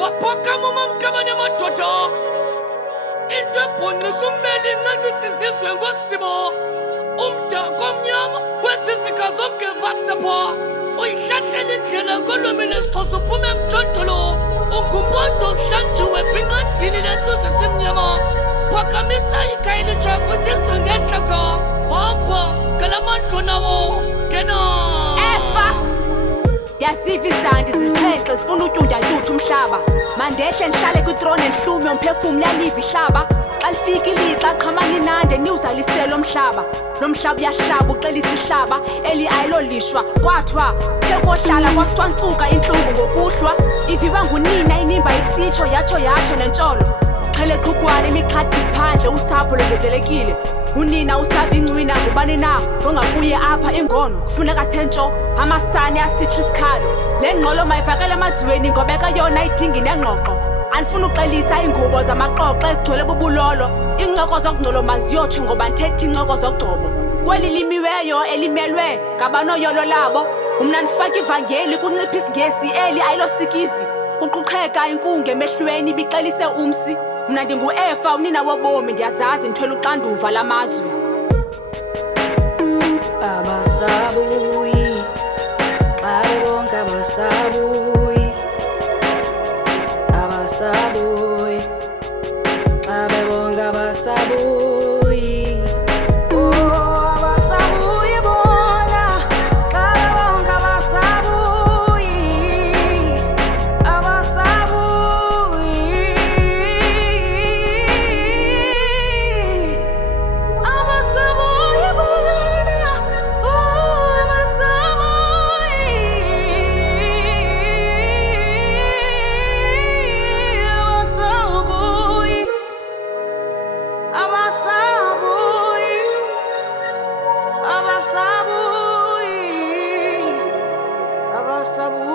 Waphaka mumamkabane matoto into bhonqisa umbele incancisa isizwe ngosibo umdaka omnyama wesisika zonke vasepho uyihlahlela indlela ngolwimi lesixhosa uphume emtshondolo ungumpondo uhlanjiwe bhinqandini lesuze simnyama phakamisa ikhaya elitsha kwizizwe ngentlanga hamba ngalamandlo nawo ngena Yasiva izandi zisixhenxe zifuna utyundatyutha umhlaba mandehle ndihlale kwitrone ndihlume umphefumlo yaliva ihlaba xa lifika ilixa qhamani nande niwuzaliselo mhlaba lo mhlaba uyahlaba uxelisa ihlaba eli ayilolishwa kwathiwa the kohlala kwasithwantsuka intlungu ngokuhlwa iviwa ngunina inimba isitsho yatsho nentsholo qhele qhukwane imiqhathi phandle usapho longezelekile unina usaba incwina ngubani na ongakuye apha ingono kufuneka sithe ntsho amasane asitsho isikhalo le ngqolo mayivakele emazweni ngobeka yona idingi nengxoxo andifuna uxelisa iingubo zamaqoqo ezigcwele bubulolo iincoko zokungxolo maziyotsho ngoba ndithetha iincoko zokugcobo kweli limiweyo elimelwe ngabanoyolo labo umna ndifaka ivangeli kuncipha isingesi eli ayilosikizi kuquqheka inkungu emehlweni ibixelise umsi mna ndingu-efa unina wobomi ndiyazazi ndithwele uxanduva lamazwe abasabuyi xa bebonke abasabuyi xa bebonke abasabuyi abasabuyi